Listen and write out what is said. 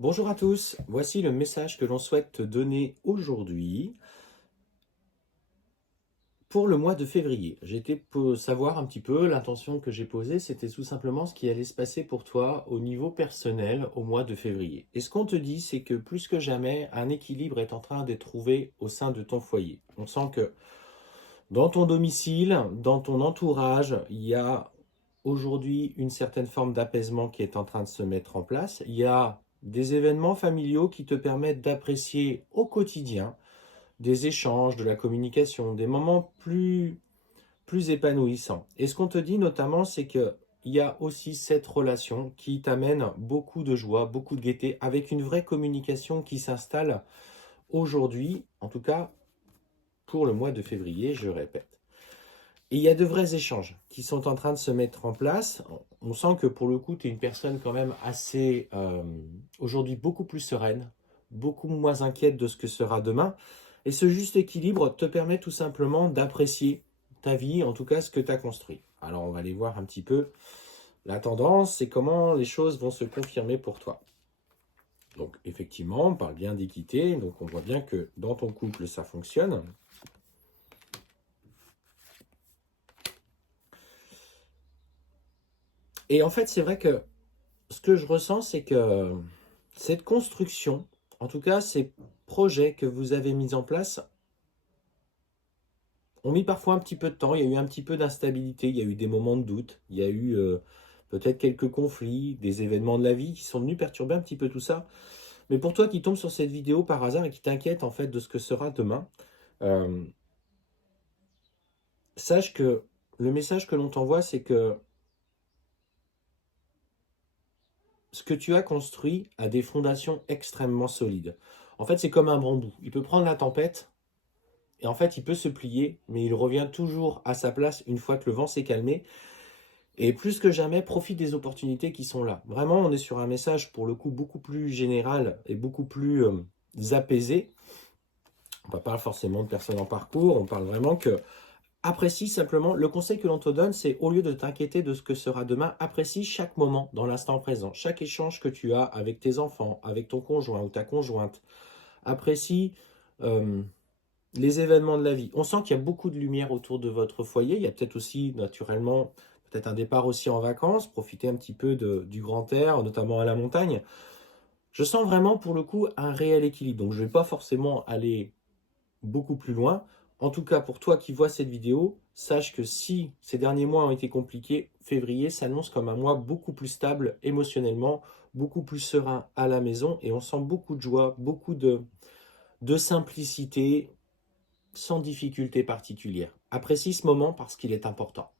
Bonjour à tous, voici le message que l'on souhaite te donner aujourd'hui pour le mois de février. J'étais pour savoir un petit peu, l'intention que j'ai posée, c'était tout simplement ce qui allait se passer pour toi au niveau personnel au mois de février. Et ce qu'on te dit, c'est que plus que jamais, un équilibre est en train d'être trouvé au sein de ton foyer. On sent que dans ton domicile, dans ton entourage, il y a aujourd'hui une certaine forme d'apaisement qui est en train de se mettre en place. Il y a des événements familiaux qui te permettent d'apprécier au quotidien des échanges, de la communication, des moments plus épanouissants. Et ce qu'on te dit notamment, c'est qu'il y a aussi cette relation qui t'amène beaucoup de joie, beaucoup de gaieté, avec une vraie communication qui s'installe aujourd'hui, en tout cas pour le mois de février, je répète. Et il y a de vrais échanges qui sont en train de se mettre en place. On sent que pour le coup, tu es une personne quand même assez, aujourd'hui, beaucoup plus sereine, beaucoup moins inquiète de ce que sera demain. Et ce juste équilibre te permet tout simplement d'apprécier ta vie, en tout cas ce que tu as construit. Alors on va aller voir un petit peu la tendance et comment les choses vont se confirmer pour toi. Donc effectivement, on parle bien d'équité, donc on voit bien que dans ton couple, ça fonctionne. Et en fait, c'est vrai que ce que je ressens, c'est que cette construction, en tout cas ces projets que vous avez mis en place, ont mis parfois un petit peu de temps. Il y a eu un petit peu d'instabilité, il y a eu des moments de doute, il y a eu peut-être quelques conflits, des événements de la vie qui sont venus perturber un petit peu tout ça. Mais pour toi qui tombes sur cette vidéo par hasard et qui t'inquiète en fait de ce que sera demain, euh, sache que le message que l'on t'envoie, c'est que ce que tu as construit a des fondations extrêmement solides. En fait, c'est comme un bambou. Il peut prendre la tempête et en fait, il peut se plier, mais il revient toujours à sa place une fois que le vent s'est calmé. Et plus que jamais, profite des opportunités qui sont là. Vraiment, on est sur un message pour le coup beaucoup plus général et beaucoup plus apaisé. On ne parle pas forcément de personnes en parcours, on parle vraiment que apprécie simplement, le conseil que l'on te donne, c'est au lieu de t'inquiéter de ce que sera demain, apprécie chaque moment dans l'instant présent, chaque échange que tu as avec tes enfants, avec ton conjoint ou ta conjointe. Apprécie euh, les événements de la vie. On sent qu'il y a beaucoup de lumière autour de votre foyer. Il y a peut-être aussi, naturellement, peut-être un départ aussi en vacances, profiter un petit peu du grand air, notamment à la montagne. Je sens vraiment, pour le coup, un réel équilibre. Donc, je ne vais pas forcément aller beaucoup plus loin. En tout cas, pour toi qui vois cette vidéo, sache que si ces derniers mois ont été compliqués, février s'annonce comme un mois beaucoup plus stable émotionnellement, beaucoup plus serein à la maison et on sent beaucoup de joie, beaucoup de simplicité, sans difficulté particulière. Apprécie ce moment parce qu'il est important.